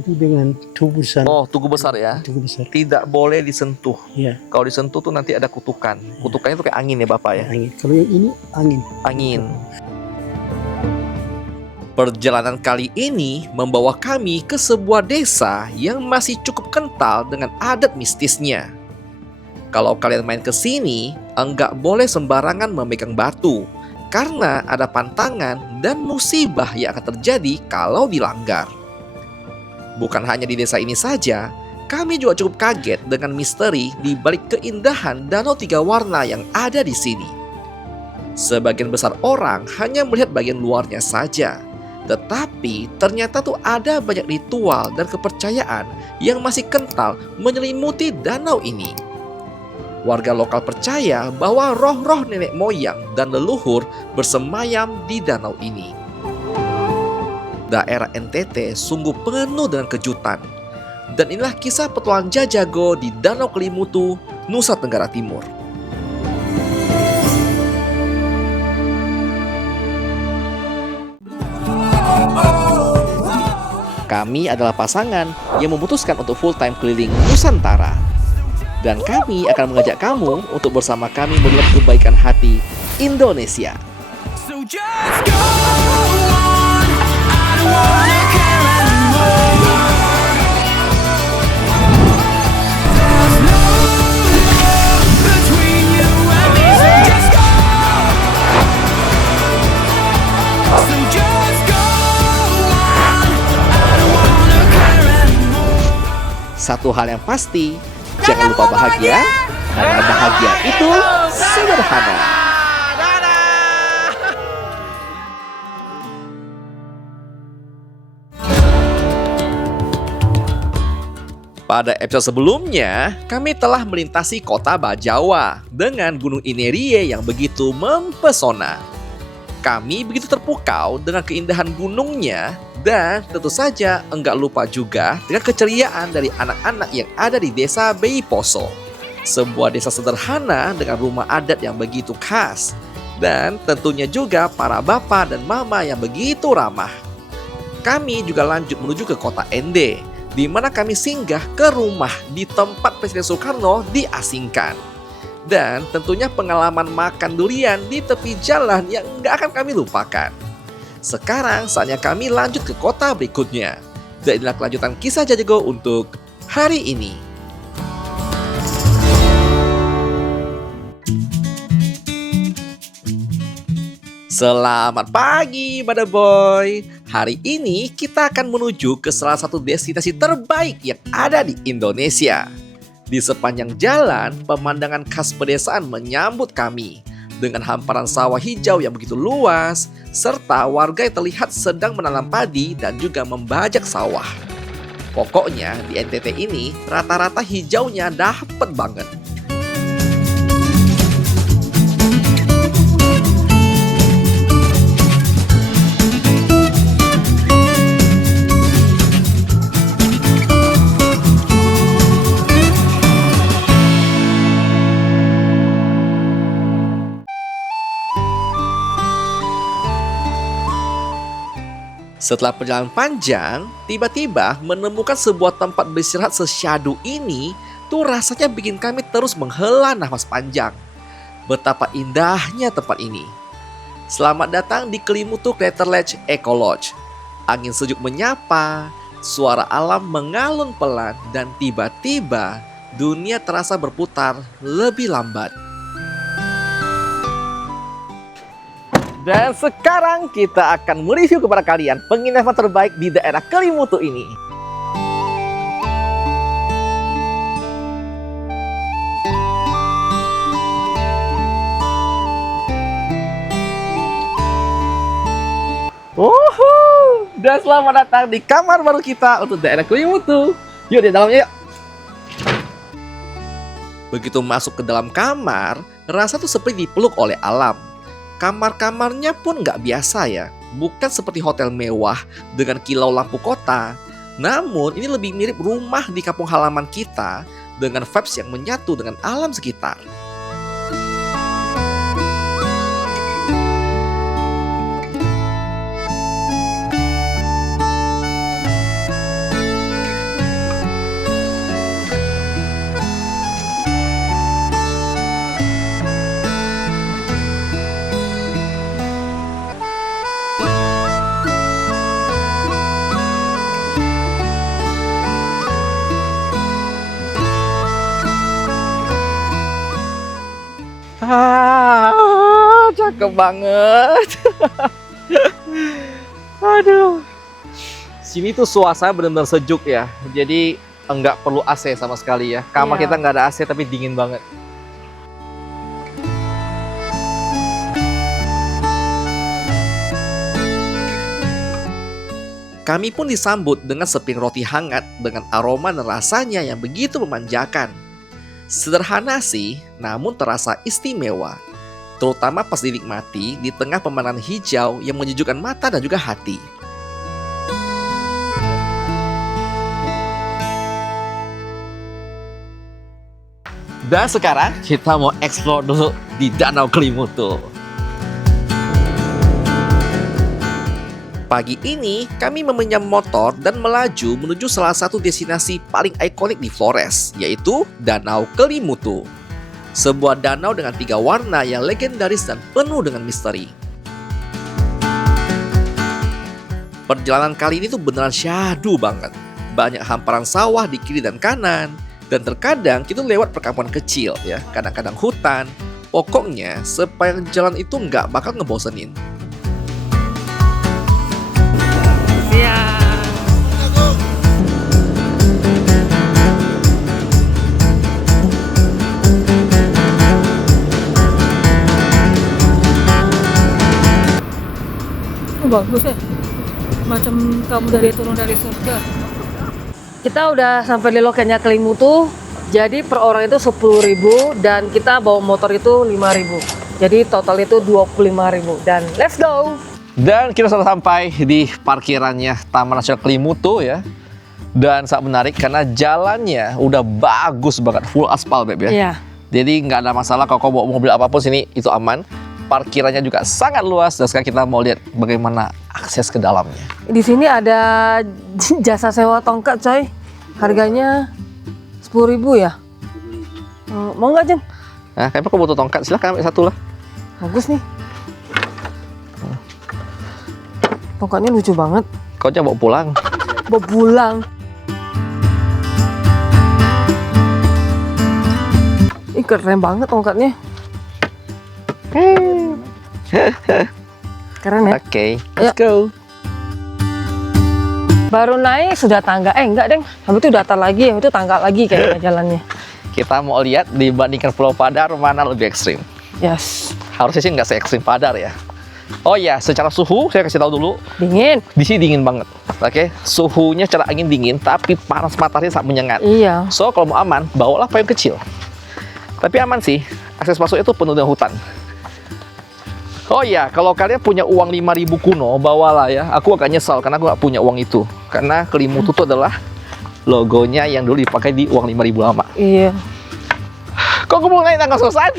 Itu dengan tubuh besar. Oh, tugu besar ya. Tubuh besar. Tidak boleh disentuh. Iya. Kalau disentuh tuh nanti ada kutukan. Kutukannya tuh kayak angin ya Bapak ya. Angin. Kalau yang ini angin. Angin. Perjalanan kali ini membawa kami ke sebuah desa yang masih cukup kental dengan adat mistisnya. Kalau kalian main ke sini, enggak boleh sembarangan memegang batu, karena ada pantangan dan musibah yang akan terjadi kalau dilanggar. Bukan hanya di desa ini saja, kami juga cukup kaget dengan misteri di balik keindahan Danau Tiga Warna yang ada di sini. Sebagian besar orang hanya melihat bagian luarnya saja, tetapi ternyata tuh ada banyak ritual dan kepercayaan yang masih kental menyelimuti danau ini. Warga lokal percaya bahwa roh-roh nenek moyang dan leluhur bersemayam di danau ini. Daerah NTT sungguh penuh dengan kejutan. Dan inilah kisah petualang Jajago di Danau Kelimutu, Nusa Tenggara Timur. Kami adalah pasangan yang memutuskan untuk full-time keliling Nusantara. Dan kami akan mengajak kamu untuk bersama kami melihat kebaikan hati Indonesia. So just go on, I don't wanna care anymore. There's no love between you and me, so just go. So just go on, I don't wanna care anymore. Satu hal yang pasti, jangan lupa bahagia, karena bahagia itu sederhana. Pada episode sebelumnya, kami telah melintasi kota Bajawa dengan Gunung Inerie yang begitu mempesona. Kami begitu terpukau dengan keindahan gunungnya dan tentu saja enggak lupa juga dengan keceriaan dari anak-anak yang ada di desa Beiposo. Sebuah desa sederhana dengan rumah adat yang begitu khas. Dan tentunya juga para bapak dan mama yang begitu ramah. Kami juga lanjut menuju ke kota Ende, di mana kami singgah ke rumah di tempat Presiden Soekarno diasingkan. Dan tentunya pengalaman makan durian di tepi jalan yang nggak akan kami lupakan. Sekarang saatnya kami lanjut ke kota berikutnya. Dan inilah kelanjutan kisah Jajago untuk hari ini. Selamat pagi, Mother Boy. Hari ini kita akan menuju ke salah satu destinasi terbaik yang ada di Indonesia. Di sepanjang jalan, pemandangan khas pedesaan menyambut kami dengan hamparan sawah hijau yang begitu luas, serta warga yang terlihat sedang menanam padi dan juga membajak sawah. Pokoknya di NTT ini rata-rata hijaunya dapet banget. Setelah perjalanan panjang, tiba-tiba menemukan sebuah tempat beristirahat sesyadu ini tuh rasanya bikin kami terus menghela nafas panjang. Betapa indahnya tempat ini. Selamat datang di Kelimutu Crater Lodge Eco Lodge. Angin sejuk menyapa, suara alam mengalun pelan, dan tiba-tiba dunia terasa berputar lebih lambat. Dan sekarang kita akan mereview kepada kalian penginapan terbaik di daerah Kelimutu ini. Dan selamat datang di kamar baru kita untuk daerah Kelimutu. Yuk di dalamnya yuk. Begitu masuk ke dalam kamar, rasa tuh seperti dipeluk oleh alam. Kamar-kamarnya pun nggak biasa ya, bukan seperti hotel mewah dengan kilau lampu kota. Namun ini lebih mirip rumah di kampung halaman kita dengan vibes yang menyatu dengan alam sekitar. cakep banget. Aduh. Sini tuh suasana benar-benar sejuk ya. Jadi enggak perlu AC sama sekali ya. Kamar Iya. kita nggak ada AC tapi dingin banget. Kami pun disambut dengan sepiring roti hangat dengan aroma dan rasanya yang begitu memanjakan. Sederhana sih, namun terasa istimewa. Terutama pas dinikmati di tengah pemandangan hijau yang menyejukkan mata dan juga hati. Dan sekarang kita mau explore dulu di Danau Kelimutu. Pagi ini kami meminjam motor dan melaju menuju salah satu destinasi paling ikonik di Flores, yaitu Danau Kelimutu. Sebuah danau dengan 3 warna yang legendaris dan penuh dengan misteri. Perjalanan kali ini tuh beneran syahdu banget. Banyak hamparan sawah di kiri dan kanan, dan terkadang kita lewat perkampungan kecil ya, kadang-kadang hutan. Pokoknya sepanjang jalan itu nggak bakal ngebosenin. Bagus ya, macam kamu turun dari surga. Kita udah sampai di lokasinya Kelimutu. Jadi per orang itu 10.000 dan kita bawa motor itu 5.000. Jadi total itu 25.000 dan let's go. Dan kita sudah sampai di parkirannya Taman Nasional Kelimutu ya. Dan sangat menarik karena jalannya udah bagus banget, full aspal Beb ya. Iya. Jadi nggak ada masalah kalau kau bawa mobil apapun sini itu aman. Parkirannya juga sangat luas dan sekarang kita mau lihat bagaimana akses ke dalamnya. Di sini ada jasa sewa tongkat coy. Harganya 10.000 ya. Mau nggak Jen? Nah, kayaknya kau butuh tongkat, silahkan ambil satu lah. Bagus nih. Tongkatnya lucu banget. Kau jangan bawa pulang. Bawa pulang. Ih keren banget tongkatnya. Keren ya. Oke, let's go. Baru naik sudah tangga. Enggak deng. Habis itu udah atas lagi. Habis itu tangga lagi kayaknya jalannya. Kita mau lihat dibandingkan Pulau Padar mana lebih ekstrim. Yes. Harusnya sih nggak se-ekstrim Padar ya. Oh iya, secara suhu saya kasih tahu dulu. Dingin. Di sini dingin banget. Oke, suhunya secara angin dingin, tapi panas matahari sangat menyengat. Iya. So kalau mau aman, bawalah payung kecil. Tapi aman sih, akses masuk itu penuh dengan hutan. Oh iya, kalau kalian punya uang 5.000 kuno, bawalah ya. Aku agak nyesal karena aku nggak punya uang itu. Karena Kelimutu itu adalah logonya yang dulu dipakai di uang 5.000 lama. Iya. Kok aku mau naik tangga sosan?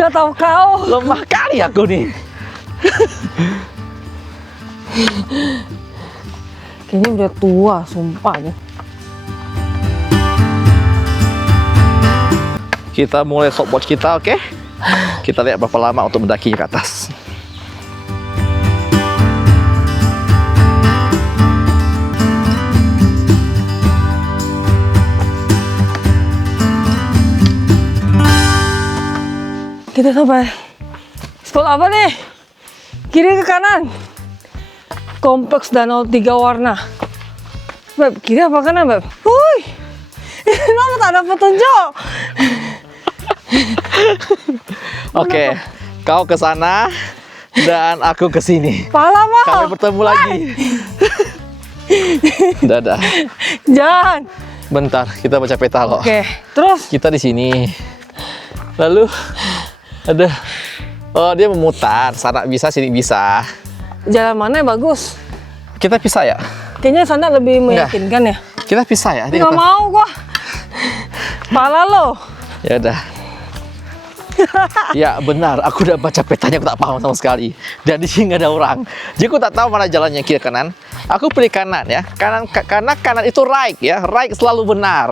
Udah tahu kau. Lemah kali aku nih. Kayaknya udah tua, sumpah ya. Kita mulai stopwatch kita, oke? Kita lihat berapa lama untuk mendaki ke atas. Kita sampai spot apa nih? Kiri ke kanan. Kompleks danau 3 warna. Beb, kiri apa kanan, Beb? Wuih. Kenapa tak ada petunjuk? Oke, kau ke sana dan aku ke sini. Pala mau. Kami bertemu lagi. Dadah. Jangan. Bentar, kita baca peta loh. Oke, terus Kita di sini. Lalu ada dia memutar, sana bisa, sini bisa. jalan mana yang bagus? Kita pisah ya? Kayaknya sana lebih meyakinkan ya. Kita pisah ya? Ini Nggak apa? mau gua. Pala lo. Ya udah. Ya benar, aku udah baca petanya, aku tak paham sama sekali. Dan di sini nggak ada orang. Jadi aku tak tahu mana jalannya kiri kanan. Aku pilih kanan ya. Karena kanan itu right ya. Right selalu benar.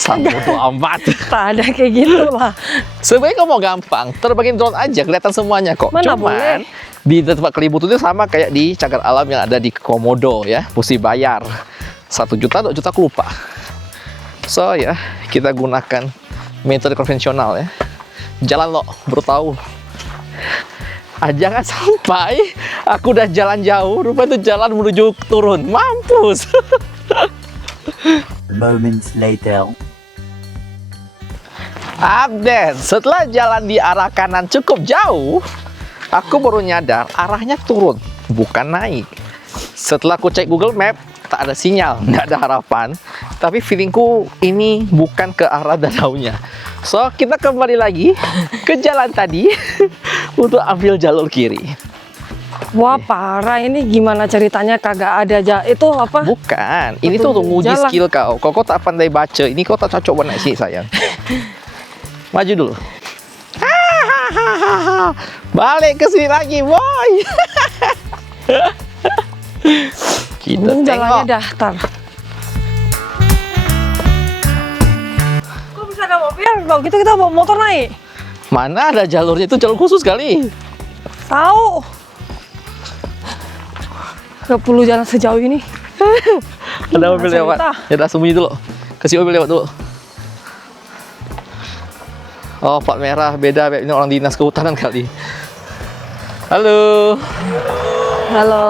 Sama bodo amat. Tak ada kayak gitu lah. Sebenarnya kalau mau gampang, terbangin drone aja, kelihatan semuanya kok. Mana Cuman boleh? di tempat Kelimutu itu sama kayak di cagar alam yang ada di Komodo ya, mesti bayar 1 juta, 2 juta aku lupa. So ya, kita gunakan metode konvensional ya. Jalan lo, baru tahu. Jangan sampai aku udah jalan jauh, rupanya itu jalan menuju turun. Mampus. Moments later. Update, setelah jalan di arah kanan cukup jauh, aku baru nyadar arahnya turun, bukan naik. Setelah aku cek Google Map, tak ada sinyal, nggak ada harapan. Tapi feelingku ini bukan ke arah danaunya. So, kita kembali lagi ke jalan tadi untuk ambil jalur kiri. Wah parah, ini gimana ceritanya kagak ada itu apa? Bukan, ini tuh untuk nguji Jalan. skill kau. Kau tak pandai baca, ini kau tak cocok banget sih sayang. Maju dulu. Balik ke sini lagi, boy. Kita Ini jalannya tengok. datar. Kok bisa ada mobil? Kalau gitu kita bawa motor naik. Mana ada jalurnya, itu jalur khusus kali. Tahu. Gak perlu jalan sejauh ini. Ada mobil cerita. lewat. Ya udah sembunyi dulu. Kasih mobil lewat dulu. Oh, plat merah beda, ini orang dinas kehutanan kali. Halo. Halo.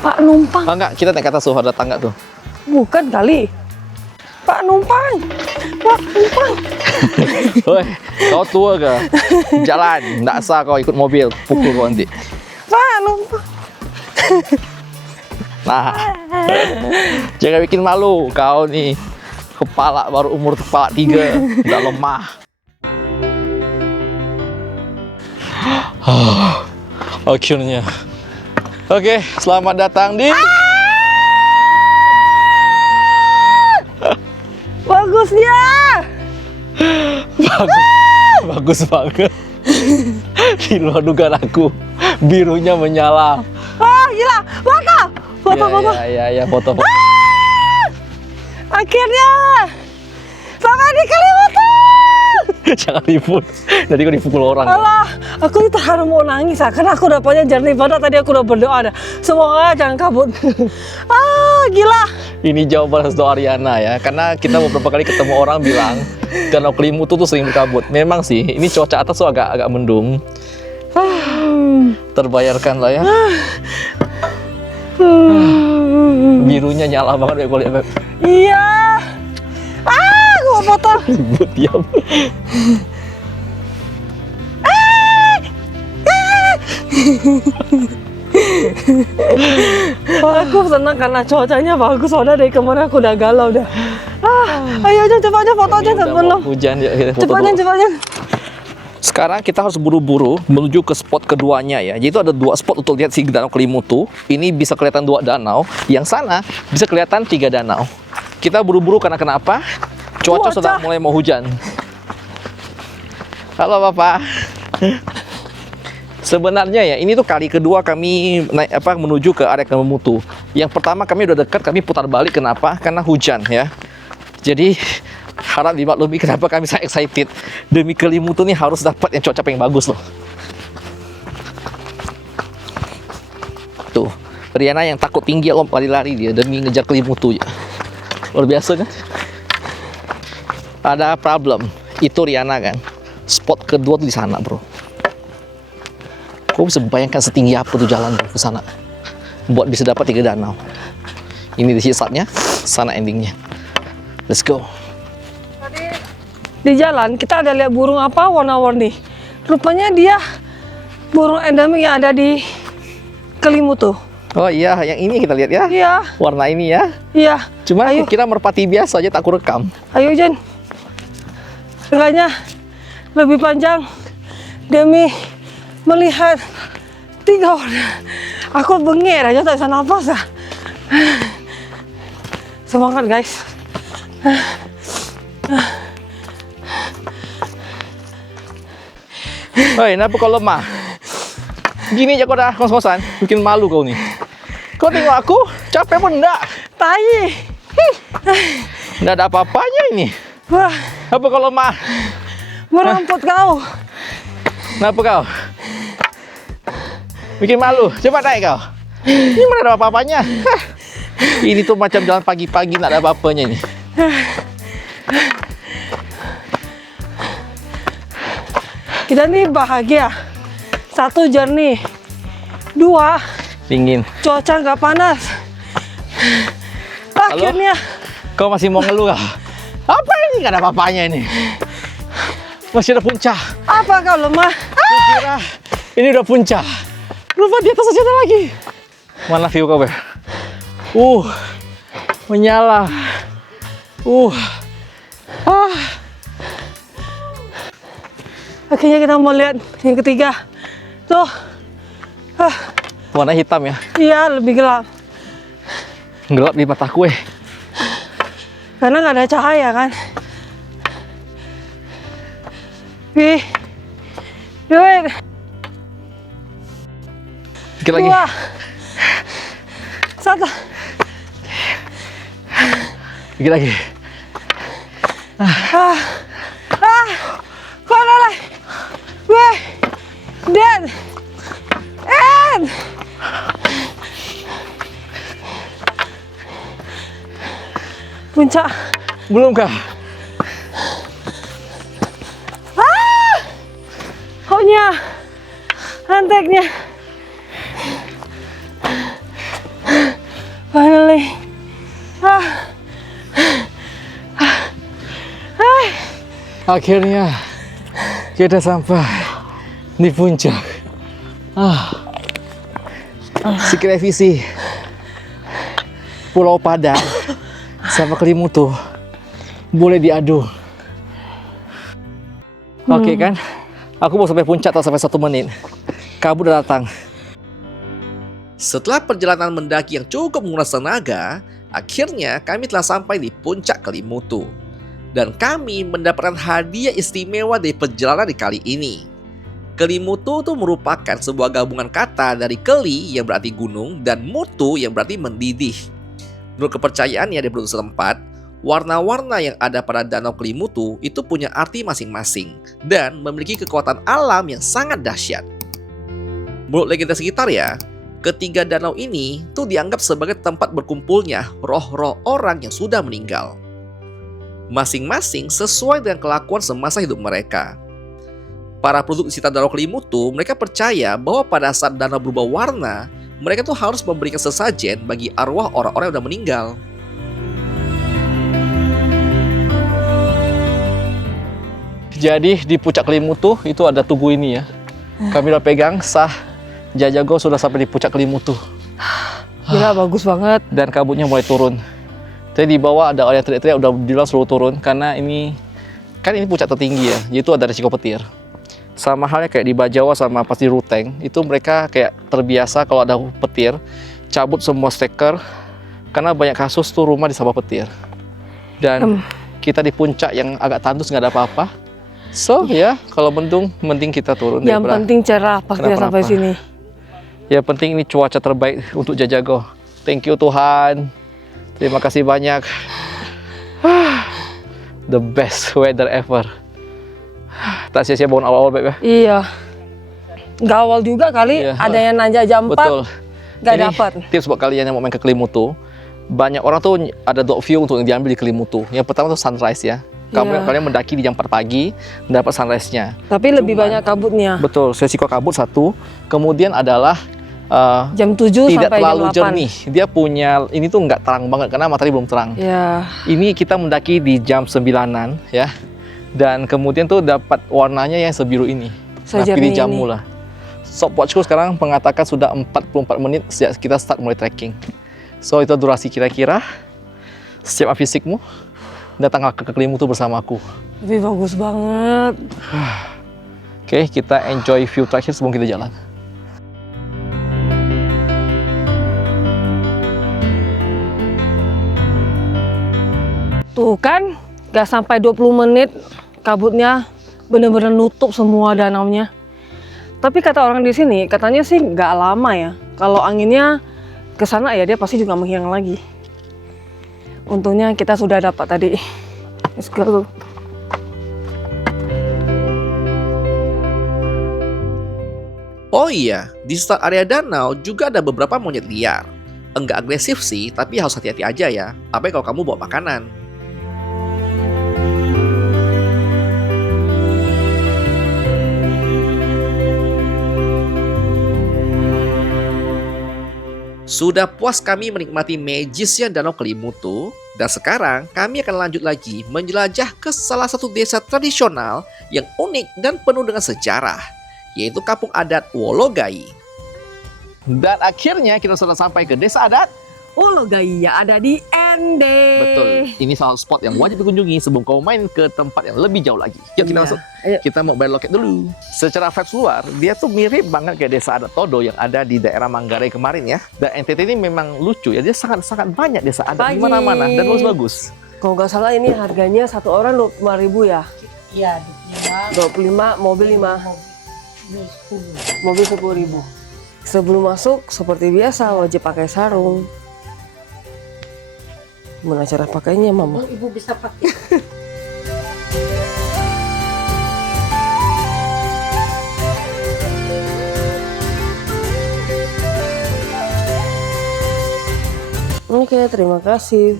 Pak numpang. Oh, enggak, kita naik ke atas tuh, ada tangga tuh. Bukan kali. Pak numpang. Pak numpang. Woi, kau tua ke? Jalan, nggak sah kau ikut mobil, pukul kau nanti. Pak numpang. Nah, jangan bikin malu kau nih. Kepala baru umur kepala 3, udah lemah. Akhirnya. Oke, selamat datang di Bagusnya. bagus banget. Di luar dugaan aku, birunya menyala. Oh gila, foto. Foto. Ya, foto. Akhirnya sampai di Kalimantan. Jangan ribut, nanti kau dipukul orang. Alah, aku ini terharu mau nangis karena aku dapatnya jernih banget. Tadi aku udah berdoa dah. Semoga jangan kabut. Gila. Ini jawaban doa Ariana ya, karena kita beberapa kali ketemu orang bilang Danau Kelimutu tuh sering berkabut. Memang sih, ini cuaca atas tuh agak mendung. Terbayarkan lah ya. Birunya nyala banget ya, kulit. Iya. Aku mau foto. Ribut diam. Aku senang karena cuacanya bagus. Soalnya dari kemarin aku udah galau dah. Ayo aja cepatnya foto aja Udah sebelum. mau hujan ya, kita foto Cepatnya dulu. cepatnya. Sekarang kita harus buru-buru menuju ke spot keduanya ya. Jadi itu ada 2 spot untuk lihat si Danau Kelimutu. Ini bisa kelihatan 2 danau. Yang sana bisa kelihatan 3 danau. Kita buru-buru karena kenapa? Cuaca sudah mulai mau hujan. Halo Bapak. Sebenarnya ya, ini tuh kali kedua kami naik menuju ke area Kelimutu. Yang pertama kami udah dekat, kami putar balik. Kenapa? Karena hujan ya. Jadi harap dimaklumi kenapa kami sangat excited. Demi Kelimutu nih harus dapat yang cuaca yang bagus loh. Tuh, Riana yang takut tinggi lari-lari dia demi ngejar Kelimutu ya. Luar biasa kan? Ada problem. Itu Riana kan. Spot kedua tuh di sana, bro. Kau bisa bayangkan setinggi apa tuh jalan ke sana buat bisa dapat 3 danau. Ini di sisanya, sana endingnya. Let's go. Di jalan kita ada lihat burung apa warna-warni. Rupanya dia burung endemik yang ada di Kelimutu. Oh iya, yang ini kita lihat ya. Iya, Warna ini ya. iya. Cuma Ayo. aku kira merpati biasa aja tak aku rekam. Ayo Jen. Seenggaknya lebih panjang demi melihat 3 warna. Aku bengek aja tak bisa nafas dah. Semangat guys. Hei, kenapa kau lemah? Gini aja kau dah kos-kosan, bikin malu kau nih. Kau tengok aku, capek pun enggak. Tai. Enggak ada apa-apanya ini. Wah, Apa kau lemah? meramput kau. Kenapa kau? Bikin malu, coba naik kau. Ini mana ada apa-apanya. Hah. Ini tuh macam jalan pagi-pagi, enggak ada apa-apanya ini. Kita nih bahagia. 1, jernih. 2, Dingin. cuaca nggak panas. Akhirnya Kau masih mau ngeluh kah? Apa ini? Gak ada apa-apanya ini. Masih ada puncak. apa kau lemah? Kira ini udah puncak. Lupa di atas aja ada lagi. Mana view kau, Ber? Menyala. Akhirnya kita mau lihat yang ketiga. Tuh. Warna hitam ya. Iya, lebih gelap. Gelap di mataku Karena nggak ada cahaya kan. Wih. Duit. Dikit lagi. 2, 1. Dikit lagi. Mana lah? Wih. Dan. Puncak. Belum kah? Haunya. Anteknya. Finally. Akhirnya kita sampai di puncak. Sedikit revisi. Pulau Padang sama Kelimutu boleh diadu. Oke kan? Aku mau sampai puncak atau sampai 1 menit. Kabut udah datang. Setelah perjalanan mendaki yang cukup menguras tenaga, akhirnya kami telah sampai di puncak Kelimutu. Dan kami mendapatkan hadiah istimewa dari perjalanan di kali ini. Kelimutu itu merupakan sebuah gabungan kata dari keli yang berarti gunung dan mutu yang berarti mendidih. Menurut kepercayaan yang ada di penduduk setempat, warna-warna yang ada pada danau Kelimutu itu punya arti masing-masing dan memiliki kekuatan alam yang sangat dahsyat. Menurut legenda sekitar ya, ketiga danau ini tuh dianggap sebagai tempat berkumpulnya roh-roh orang yang sudah meninggal. Masing-masing sesuai dengan kelakuan semasa hidup mereka. Para penduduk di sekitar danau Kelimutu, mereka percaya bahwa pada saat danau berubah warna, mereka tuh harus memberikan sesajen bagi arwah orang-orang yang sudah meninggal. Jadi di puncak Kelimutu itu ada tugu ini ya. Kami udah pegang sah Jajago sudah sampai di puncak Kelimutu. Gila, bagus banget. Dan kabutnya mulai turun. Jadi di bawah ada orang yang teriak-teriak udah bilang suruh turun karena ini kan ini puncak tertinggi ya. Itu ada risiko petir. Sama halnya kayak di Bajawa sama pas di Ruteng, itu mereka kayak terbiasa kalau ada petir, cabut semua steker karena banyak kasus tuh rumah disabah petir. Dan kita di puncak yang agak tandus nggak ada apa-apa. So ya, kalau mendung mending kita turun. Yang penting cerah pas kita sampai sini. Yang penting ini cuaca terbaik untuk Jajago. Thank you Tuhan. Terima kasih banyak. The best weather ever. Tak sia-sia bangun awal-awal, Beb ya? Iya. Gak awal juga kali, Iya. ada yang nanya jam 4. Betul. Gak Ini dapat. tips buat kalian yang mau main ke Kelimutu. Banyak orang tuh ada dog view untuk diambil di Kelimutu. Yang pertama tuh sunrise ya. Iya. Kalian mendaki di jam 4 pagi, mendapat sunrise-nya. Tapi lebih banyak kabutnya. Betul, resiko kabut 1. Kemudian adalah Jam 7 tidak sampai jam terlalu 8. jernih. Dia punya, ini tuh nggak terang banget karena matahari belum terang. Ya. Ini kita mendaki di jam 9-an ya. Dan kemudian tuh dapat warnanya yang sebiru ini. Nah, pilih Sejernih jamu ini. lah. Stopwatchku sekarang mengatakan sudah 44 menit sejak kita start mulai trekking. So itu durasi kira-kira. Siap fisikmu, datanglah ke Kelimutu bersamaku. Tapi bagus banget. Oke, kita enjoy view terakhir sebelum kita jalan. Tuh kan, gak sampai 20 menit kabutnya bener-bener nutup semua danaunya. Tapi kata orang di sini, katanya sih gak lama ya. Kalau anginnya ke sana ya dia pasti juga menghilang lagi. Untungnya kita sudah dapat tadi. Let's go. Oh iya, di sekitar area danau juga ada beberapa monyet liar. Enggak agresif sih, tapi harus hati-hati aja ya. Apalagi kalau kamu bawa makanan. Sudah puas kami menikmati magisnya Danau Kelimutu, dan sekarang kami akan lanjut lagi menjelajah ke salah satu desa tradisional yang unik dan penuh dengan sejarah, yaitu kampung adat Wologai. Dan akhirnya kita sudah sampai ke desa adat. Wologai yang ada di Ende. Betul, ini salah satu spot yang wajib dikunjungi sebelum kau main ke tempat yang lebih jauh lagi. Yuk kita Iya. masuk. Ayo. Kita mau bayar loket dulu. Secara vibes luar, dia tuh mirip banget kayak desa adat Todo yang ada di daerah Manggarai kemarin ya. Dan NTT ini memang lucu ya, dia sangat-sangat banyak desa adat di Pagi. mana-mana dan bagus-bagus. Kalau nggak salah ini harganya satu orang 25.000 ya. Iya, 25, mobil 5, mobil 10.000. Sebelum masuk seperti biasa wajib pakai sarung. Gimana cara pakainya, Mama? Ibu bisa pakai. Oke, terima kasih.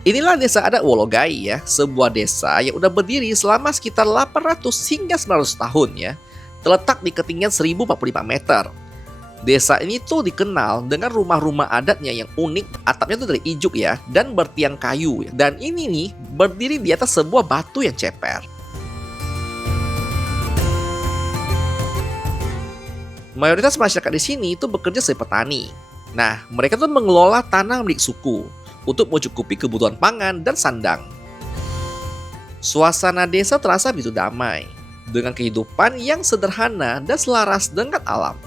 Inilah desa adat Wologai ya, sebuah desa yang udah berdiri selama sekitar 800 hingga 900 tahun ya. Terletak di ketinggian 1045 meter. Desa ini tuh dikenal dengan rumah-rumah adatnya yang unik, atapnya tuh dari ijuk ya, dan bertiang kayu ya. Dan ini nih berdiri di atas sebuah batu yang ceper. Mayoritas masyarakat di sini itu bekerja sebagai petani. Nah, mereka tuh mengelola tanah milik suku untuk mencukupi kebutuhan pangan dan sandang. Suasana desa terasa begitu damai, dengan kehidupan yang sederhana dan selaras dengan alam.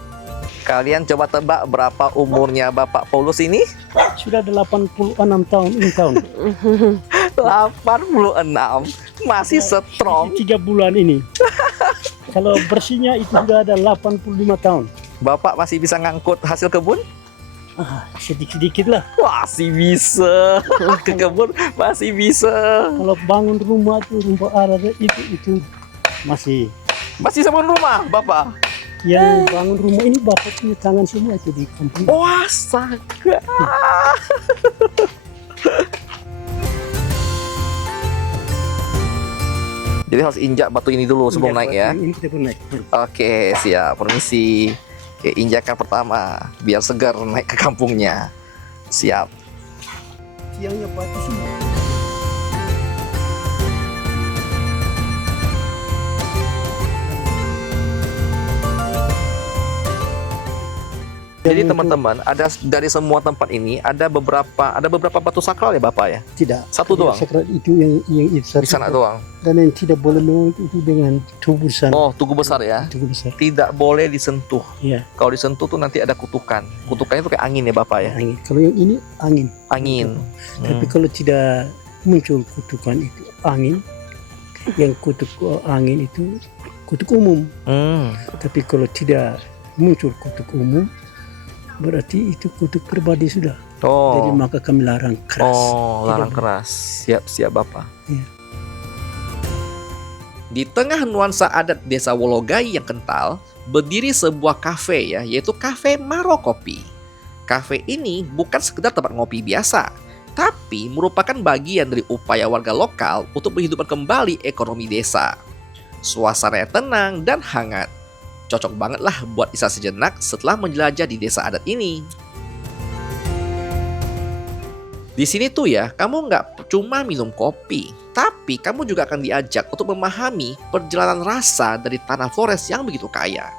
Kalian coba tebak berapa umurnya Bapak Paulus ini? Sudah 86 tahun ini tahun. 86, masih strong. 3 bulan ini. Kalau bersihnya itu sudah ada 85 tahun. Bapak masih bisa ngangkut hasil kebun? Sedikit-sedikit lah. Masih bisa. Ke kebun masih bisa. Kalau bangun rumah tuh, rumah adat itu masih. Masih sama rumah Bapak? Yang bangun rumah ini bapak punya tangan semua itu di kampung. Wah, saga. Jadi harus injak batu ini dulu sebelum naik ya. Ini kita pun naik. Oke, siap. Permisi. Oke, injakan pertama biar segar naik ke kampungnya. Siap. Tiangnya batu semua. Jadi teman-teman, ada dari semua tempat ini ada beberapa batu sakral ya Bapak ya? Tidak. Satu doang? Sakral itu yang itu satu. Di sana doang. Dan yang tidak boleh menyentuh itu dengan tubuh sana. Oh, tugu besar ya? Tubuh besar. Tidak boleh disentuh. Iya. Kalau disentuh tuh nanti ada kutukan. Kutukannya tuh kayak angin ya Bapak ya? Angin. Kalau yang ini angin. Angin. Tapi kalau tidak muncul kutukan itu angin, yang kutuk angin itu kutuk umum. Tapi kalau tidak muncul kutuk umum, berarti itu kutuk pribadi sudah. Jadi Oh. maka kami larang keras. Oh, larang Tidak. keras. Siap Bapak. Iya. Di tengah nuansa adat desa Wologai yang kental, berdiri sebuah kafe ya, yaitu Kafe Maro Kopi. Kafe ini bukan sekedar tempat ngopi biasa, tapi merupakan bagian dari upaya warga lokal untuk menghidupkan kembali ekonomi desa. Suasananya tenang dan hangat. Cocok banget lah buat istirahat sejenak setelah menjelajah di desa adat ini. Di sini tuh ya, kamu nggak cuma minum kopi, tapi kamu juga akan diajak untuk memahami perjalanan rasa dari tanah Flores yang begitu kaya.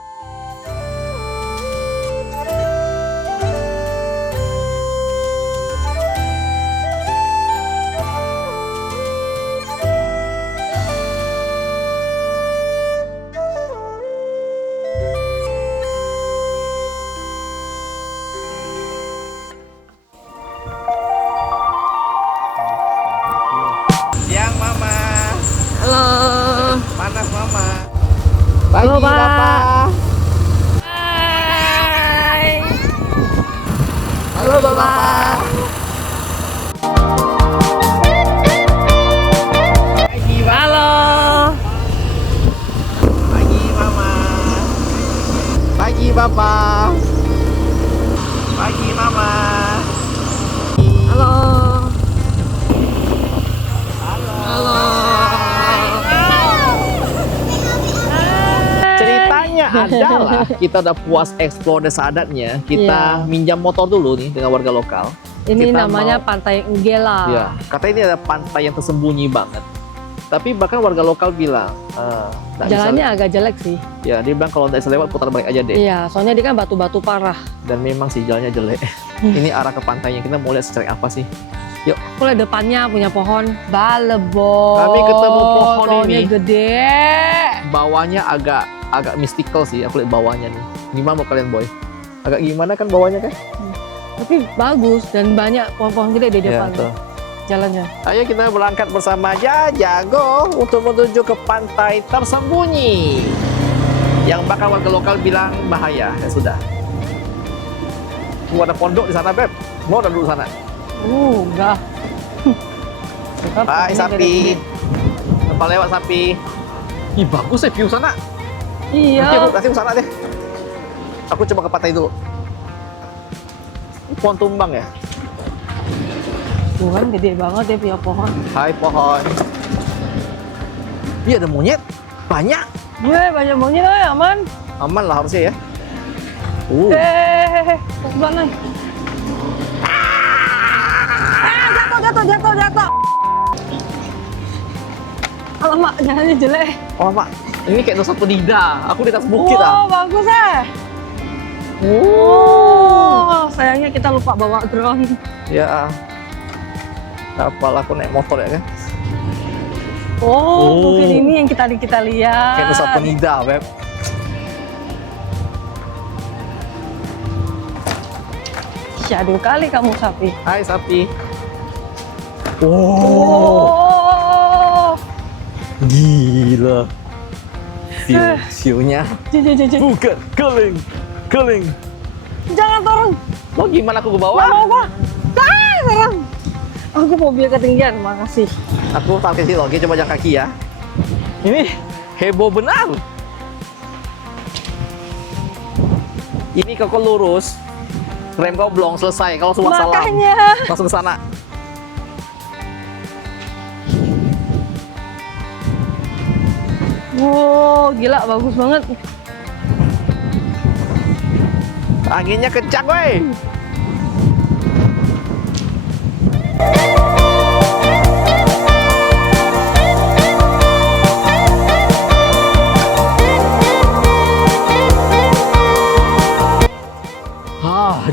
Siang Mama, Halo. panas Mama. Halo, Pak. Bapak. Hai. Halo, Bapak. Halo. Pagi Mama. Pagi Bapak. Pagi Mama. Halo. adalah kita udah puas explore desa adatnya, kita Iya. minjam motor dulu nih dengan warga lokal. Ini Kita namanya mau- Pantai Enggela. Ya, katanya ini ada pantai yang tersembunyi banget. Tapi bahkan warga lokal bilang, nggak Jalannya agak jelek sih. bisa, ya dia bilang kalau nggak bisa lewat putar balik aja deh. Iya, soalnya dia kan batu-batu parah. Dan memang sih jalannya jelek. Ini arah ke pantainya, kita mau lihat secara apa sih. Aku lihat depannya punya pohon balebo. Kami ketemu pohon Pohonnya ini. gede. Bawahnya agak mystical sih, aku lihat bawahnya nih. Gimana mau kalian boy? Agak gimana kan bawahnya kan? Tapi bagus dan banyak pohon-pohon gede di Ya, depan tuh. jalannya. Ayo kita berangkat bersama Jago untuk menuju ke pantai tersembunyi yang bakal warga lokal bilang bahaya. Ya sudah. Ada pondok di sana, Beb. Mau udah dulu sana. Enggak. Hai sapi. Tempat lewat sapi. Ih bagus ya view sana. Iya. Nanti aku sana deh. Aku coba ke pantai dulu. Ini pohon tumbang ya? Tuhan gede banget ya punya pohon. Hai pohon. Iya ada monyet. Banyak. Banyak monyet aman. Aman lah harusnya ya. Mana? Jatuh. Alamak, jalannya jelek. Oh Pak, ini kayak Nusa Penida. Aku di atas bukit Oh, bagus ya. Sayangnya kita lupa bawa drone. Ya. Apalah aku naik motor ya kan? Bukit ini yang kita lihat. Kayak Nusa Penida, Beb. Syadul kali kamu sapi. Hai sapi. Gila. View-nya. Bukan, keling. Jangan turun. Lo gimana aku ke Nggak bawah? mau gua. Serem. Aku mobil ketinggian, makasih. Aku tak kecil lagi, coba jalan kaki ya. Ini heboh benar. Ini kalau kau lurus, rem kau blong selesai. Kalau semua salah, Makanya. langsung ke sana. Wow, gila bagus banget. Anginnya kencang, woi.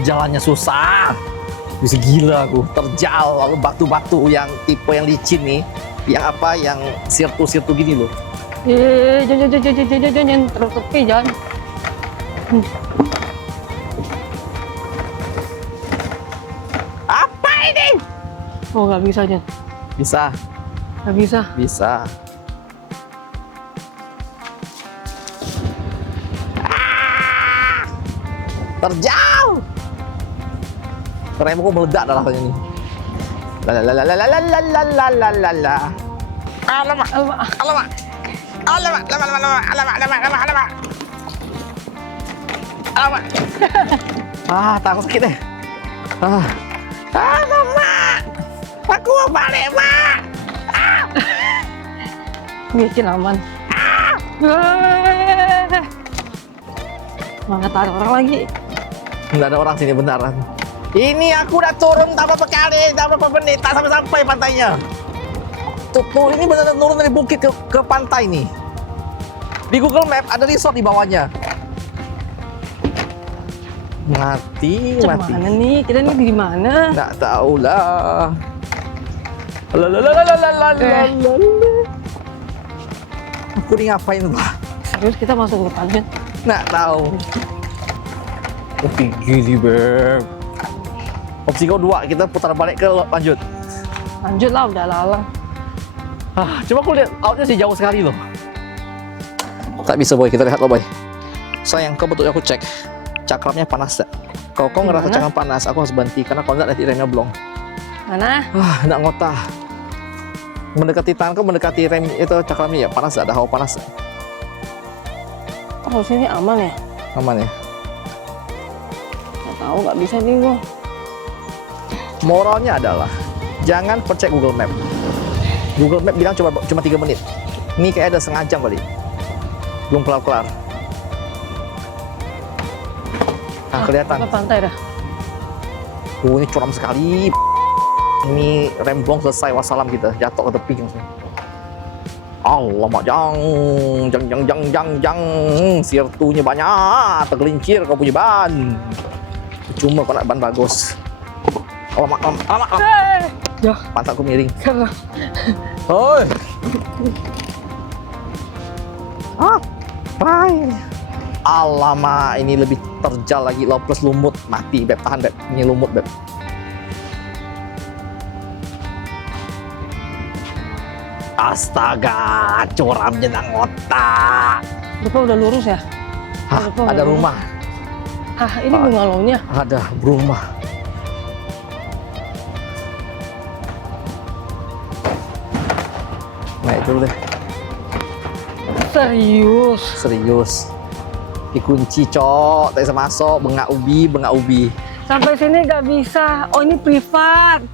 Jalannya susah. Bisa gila aku, terjal lalu batu-batu yang tipe yang licin nih. Yang apa? Yang sirtu-sirtu gini loh. Jangan terus tepi jangan. Apa ini? Oh nggak bisa Jan, Bisa, nggak bisa. bisa. Terjal. Remku meledak dah rasanya ini. Lalalalalalalalalalalalala. Alamak, Alamak. alamak. Alamak, alamak. Alamak. Takut sakit deh. Alamak. Aku mau balik, Mak. Bikin aman. Mana tak ada orang lagi. Nggak ada orang sini beneran. Ini aku udah turun tak berapa kali, tak berapa menit, tak sampai pantainya. Tuh, ini benar-benar turun dari bukit ke pantai nih. Di Google Map ada resort di bawahnya. Mati. Mana nih? Kita nih di mana? Nggak tahu lah. Lalalalalalalalalala. Aku ini ngapain tuh? Terus kita masuk ke depan Jan. Nggak tahu. Oke, gini Beb. Opsi kau 2, kita putar balik ke lanjut. Lanjut lah, udah lalang. Coba aku lihat lautnya sih jauh sekali loh. Tak bisa boy, kita lihat loh boy. Sayang, kau betul aku cek. Cakramnya panas tak? Kalau kau ngerasa Gimana? cakram panas, aku harus berhenti karena kalau enggak nanti remnya blong. Mana? Nggak ngotah. Mendekati tangan kau, mendekati rem itu cakramnya ya panas, ada hawa panas. Oh sini aman ya? Aman ya? Nggak tahu, nggak bisa nih gua. Moralnya adalah jangan percaya Google Map. Google Map bilang cuma 3 menit. Ini kayak ada setengah jam kali. Belum kelar-kelar. Nah, kelihatan. Apa pantai dah. Ini curam sekali. Ini remblong selesai, wassalam kita jatuh ke tepi langsung. Alamak, jang, sirtunya banyak, tergelincir kau punya ban. Cuma kau nak ban bagus. Alamak. Ya, Pantatku miring. karena Oi. Bye. Alamak, ini lebih terjal lagi. Lo plus lumut, mati Beb, tahan Beb. Ini lumut Beb. Astaga, curamnya nang otak. depan udah lurus ya. Hah, Depan ada udah lurus. rumah. Hah, ini bungalownya. Ada rumah. Naik dulu deh. Serius. Serius. Dikunci cok, tak bisa masuk, bengak ubi. Sampai sini nggak bisa. Oh, ini privat.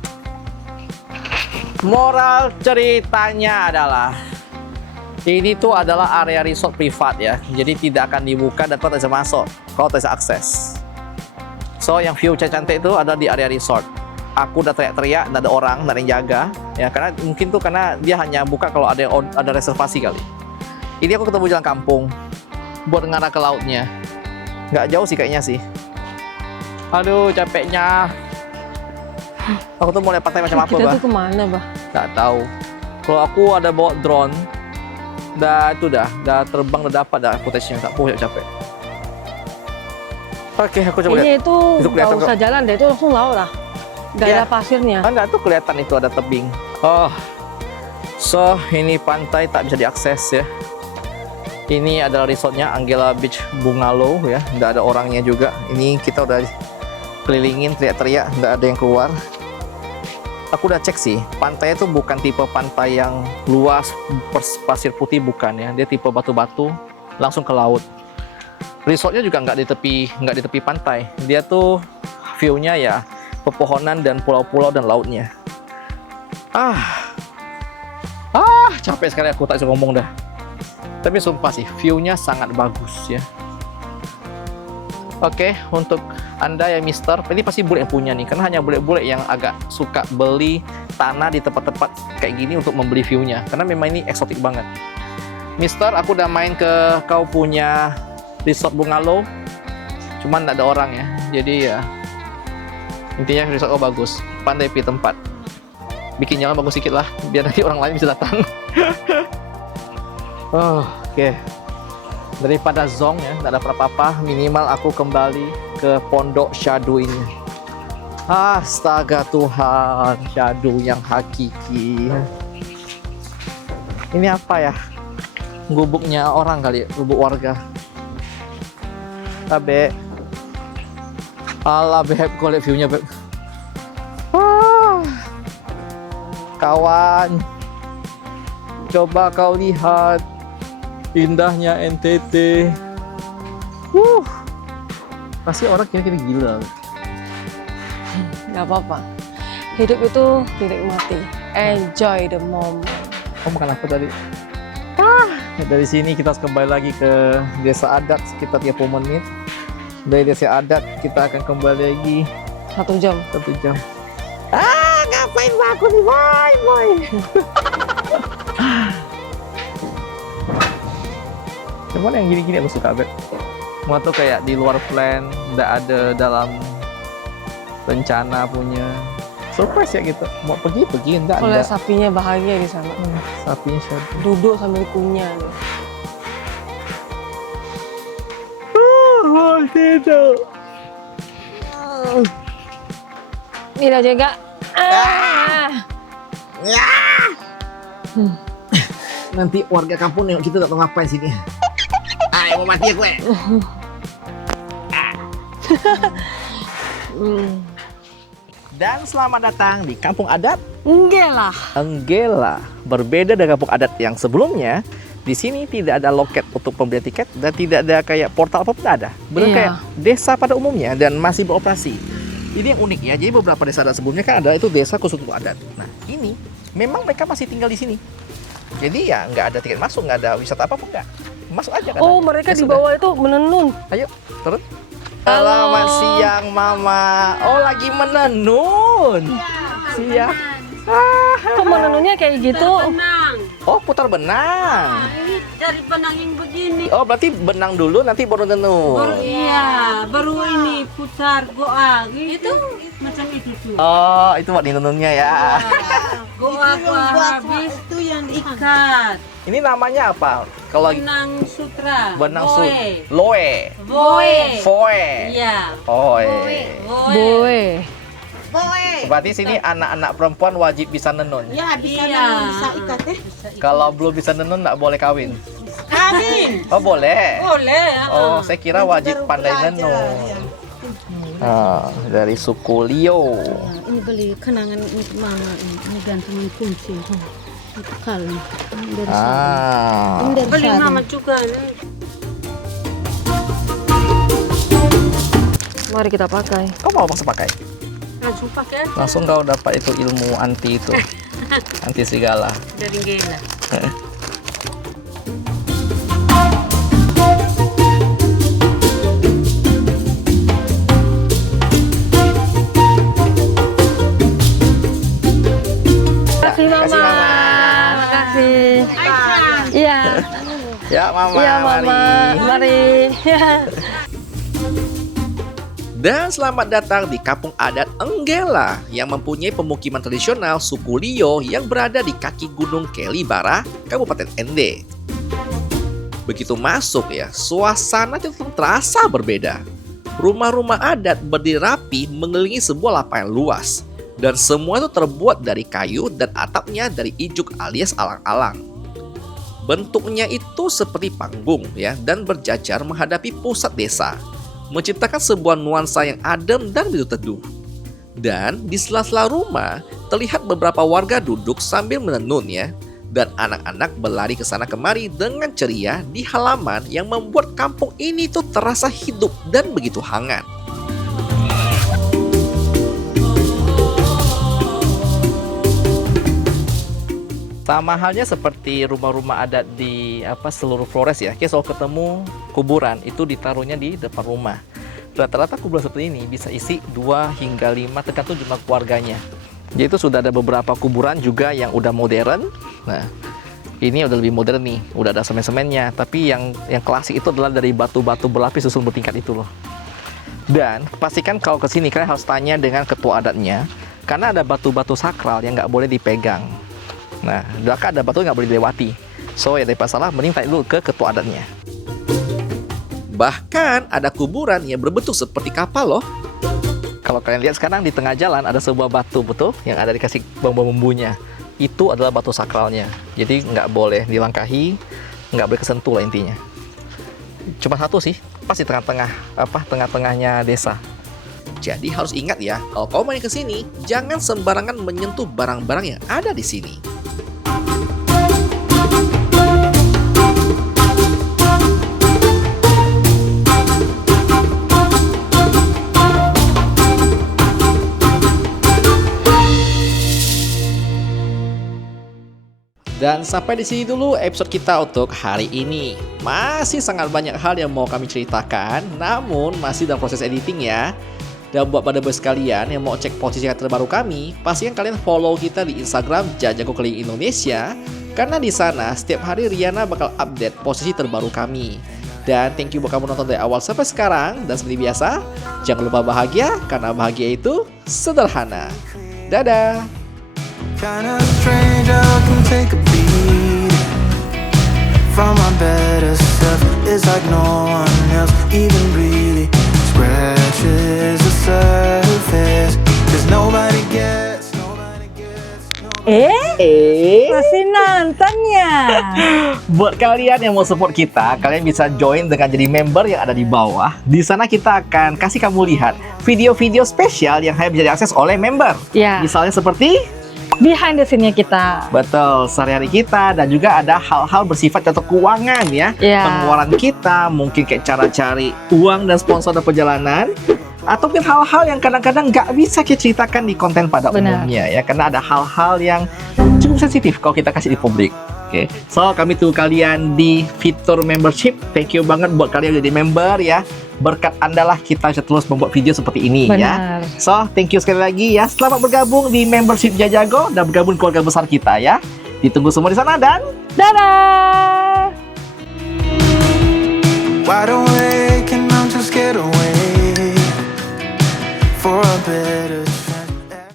Moral ceritanya adalah ini tuh adalah area resort privat ya. Jadi tidak akan dibuka dan kau tak bisa masuk. Kau tak bisa akses. So yang view cantik itu ada di area resort. Aku udah teriak-teriak, nggak ada orang, nggak ada yang jaga. Ya karena mungkin tuh karena dia hanya buka kalau ada reservasi kali. Ini aku ketemu jalan kampung buat ngarah ke lautnya. Nggak jauh sih kayaknya sih. Aduh capeknya. Aku tuh mau lihat pantai macam apa, Kita Bah? tuh kemana, Bah? Nggak tahu. Kalau aku ada bawa drone, dah terbang, dah dapat dah footage-nya. Tak boleh capek. Oke, aku coba lihat. Ini itu Itu nggak kelihatan usah jalan deh, itu langsung laut lah. Nggak Iya. ada pasirnya. Enggak tuh kelihatan itu ada tebing. Oh, so ini pantai tak bisa diakses ya. Ini adalah resortnya Anggela Beach Bungalow ya. Nggak ada orangnya juga. Ini kita udah kelilingin teriak-teriak, nggak ada yang keluar. Aku udah cek sih, pantai itu bukan tipe pantai yang luas pasir putih, bukan ya. Dia tipe batu-batu langsung ke laut. Resortnya juga nggak di tepi pantai. Dia tuh view-nya ya pepohonan dan pulau-pulau dan lautnya. Capek sekali aku tak bisa ngomong dah. Tapi sumpah sih, view-nya sangat bagus ya. Oke, untuk Anda yang mister, ini pasti bule yang punya nih, karena hanya bule-bule yang agak suka beli tanah di tempat-tempat kayak gini untuk membeli view-nya, karena memang ini eksotik banget. Mister, aku udah main ke kau punya resort bungalow, cuman nggak ada orang ya, jadi ya intinya resort kau bagus, pandai pilih tempat, bikin jalan bagus sedikit lah, biar nanti orang lain bisa datang. Oke. Daripada zong ya, nggak ada apa-apa, minimal aku kembali ke pondok syadu ini. Astaga Tuhan, syadu yang hakiki. Ini apa ya? Gubuknya orang kali ya, gubuk warga. Beb. Alah Beb, kau lihat view-nya Beb. Kawan, coba kau lihat indahnya NTT. Pasti orang kira-kira gila. Nggak apa-apa. Hidup itu dinikmati. Enjoy the moment. Kamu makan apa tadi? Dari sini kita harus kembali lagi ke desa adat sekitar 30 menit. Dari desa adat kita akan kembali lagi 1 jam. 1 jam. Ngapain aku nih, boy? Cuman yang gini-gini aku suka, Beb. Mau tuh kayak di luar plan, nggak ada dalam rencana punya. Surprise ya gitu. Mau pergi, nggak Kalau ada. sapinya bahagia di sana. Sapinya siapa? Duduk sambil kunyah. Tidak. Ini aja enggak. Nanti warga kampung nengok kita tak tahu ngapain sini. Mau mati gue. Dan selamat datang di kampung adat Enggak lah. Anggela. Berbeda dengan kampung adat yang sebelumnya, di sini tidak ada loket untuk pembelian tiket dan tidak ada kayak portal apa pun ada. Benar Iya. kayak desa pada umumnya dan masih beroperasi. Ini yang unik ya. Jadi beberapa desa adat sebelumnya kan ada itu desa khusus untuk adat. Nah ini memang mereka masih tinggal di sini. Jadi ya nggak ada tiket masuk, nggak ada wisata apa pun nggak. Masuk aja kan. Oh, mereka Ya di sudah. bawah itu menenun. Ayo turun. Selamat siang, Mama. Oh, lagi menenun. Siap. Kok menenunnya kayak gitu? Benang. Oh, putar benang. Ini dari benang yang begini. Oh, berarti benang dulu nanti baru tenun. Baru ini putar goa gitu. Macam itu tuh. Oh, itu buat tenunnya ya. Goa habis itu yang ikat. Ini namanya apa? Kalau Benang sutra. benang Boe. loe, Boe. foe. Iya. Boe. Boe. Berarti sini anak-anak perempuan wajib bisa nenun. Ya bisa bisa ikat Kalau belum bisa nenun nggak boleh kawin. Kawin. Oh, boleh. Boleh. Oh, saya kira wajib pandai nenun. Dari suku Lio. Ini beli kenangan untuk mama ini gantungan kunci. Itu kalung. Beli mama juga. Mari kita pakai. Kau mau langsung pakai? Langsung pakai Langsung kau dapat itu ilmu anti itu. Anti segala. dari Gela. Makasih Mama. Makasih. Iya. Ya, Mama. Iya Mama. Mari. Dan selamat datang di kampung adat Enggela yang mempunyai pemukiman tradisional suku Lio yang berada di kaki Gunung Kelibara, Kabupaten Ende. Begitu masuk ya, suasana itu terasa berbeda. Rumah-rumah adat berdiri rapi mengelilingi sebuah lapangan luas. Dan semua itu terbuat dari kayu dan atapnya dari ijuk alias alang-alang. Bentuknya itu seperti panggung ya dan berjajar menghadapi pusat desa, menciptakan sebuah nuansa yang adem dan begitu teduh. Dan di sela-sela rumah terlihat beberapa warga duduk sambil menenun ya, dan anak-anak berlari ke sana kemari dengan ceria di halaman yang membuat kampung ini tuh terasa hidup dan begitu hangat. Sama halnya seperti rumah-rumah adat di seluruh Flores ya. Kita selalu ketemu kuburan itu ditaruhnya di depan rumah. Rata-rata kuburan seperti ini bisa isi 2 hingga 5 tergantung jumlah keluarganya. Jadi itu sudah ada beberapa kuburan juga yang udah modern. Nah, ini udah lebih modern nih, udah ada semen-semennya. Tapi yang klasik itu adalah dari batu-batu berlapis susun bertingkat itu loh. Dan pastikan kalau ke sini kalian harus tanya dengan ketua adatnya, karena ada batu-batu sakral yang nggak boleh dipegang. Nah, belakang ada batu nggak boleh dilewati. So, ya daripada salah, mending tanya dulu ke ketua adatnya. Bahkan ada kuburan yang berbentuk seperti kapal loh. Kalau kalian lihat sekarang di tengah jalan ada sebuah batu betul yang ada dikasih bambu-bambunya. Itu adalah batu sakralnya. Jadi nggak boleh dilangkahi, nggak boleh kesentuh lah intinya. Cuma satu sih, pas di tengah-tengahnya desa. Jadi harus ingat ya, kalau kau main ke sini, jangan sembarangan menyentuh barang-barang yang ada di sini. Dan sampai di sini dulu episode kita untuk hari ini. Masih sangat banyak hal yang mau kami ceritakan, namun masih dalam proses editing ya. Dan buat pada bos kalian yang mau cek posisi terbaru kami, pastikan kalian follow kita di Instagram Jajago Keliling Indonesia, karena di sana setiap hari Riana bakal update posisi terbaru kami. Dan thank you buat kamu nonton dari awal sampai sekarang. Dan seperti biasa, jangan lupa bahagia, karena bahagia itu sederhana. Dadah! Kinda strange how I can take a beat from my better self. It's like no one else even really scratches the surface. 'Cause nobody gets. Masih nonton ya? Buat kalian yang mau support kita, kalian bisa join dengan jadi member yang ada di bawah. Di sana kita akan kasih kamu lihat video-video spesial yang hanya bisa diakses oleh member. Ya. Misalnya seperti Behind the scene-nya kita. betul, sehari-hari kita, dan juga ada hal-hal bersifat contoh keuangan ya. Iya. Pengeluaran kita, mungkin kayak cara cari uang dan sponsor dan perjalanan. Atau mungkin hal-hal yang kadang-kadang nggak bisa kita ceritakan di konten pada Benar. umumnya ya. Karena ada hal-hal yang cukup sensitif kalau kita kasih di publik. Oke, so kami tunggu kalian di fitur membership. Thank you banget buat kalian yang jadi member ya. berkat Anda lah kita bisa terus membuat video seperti ini ya. Benar. So, thank you sekali lagi ya. Selamat bergabung di membership Jajago dan bergabung keluarga besar kita ya. Ditunggu semua di sana dan Dadah! Wide awake and I'm just get away for a better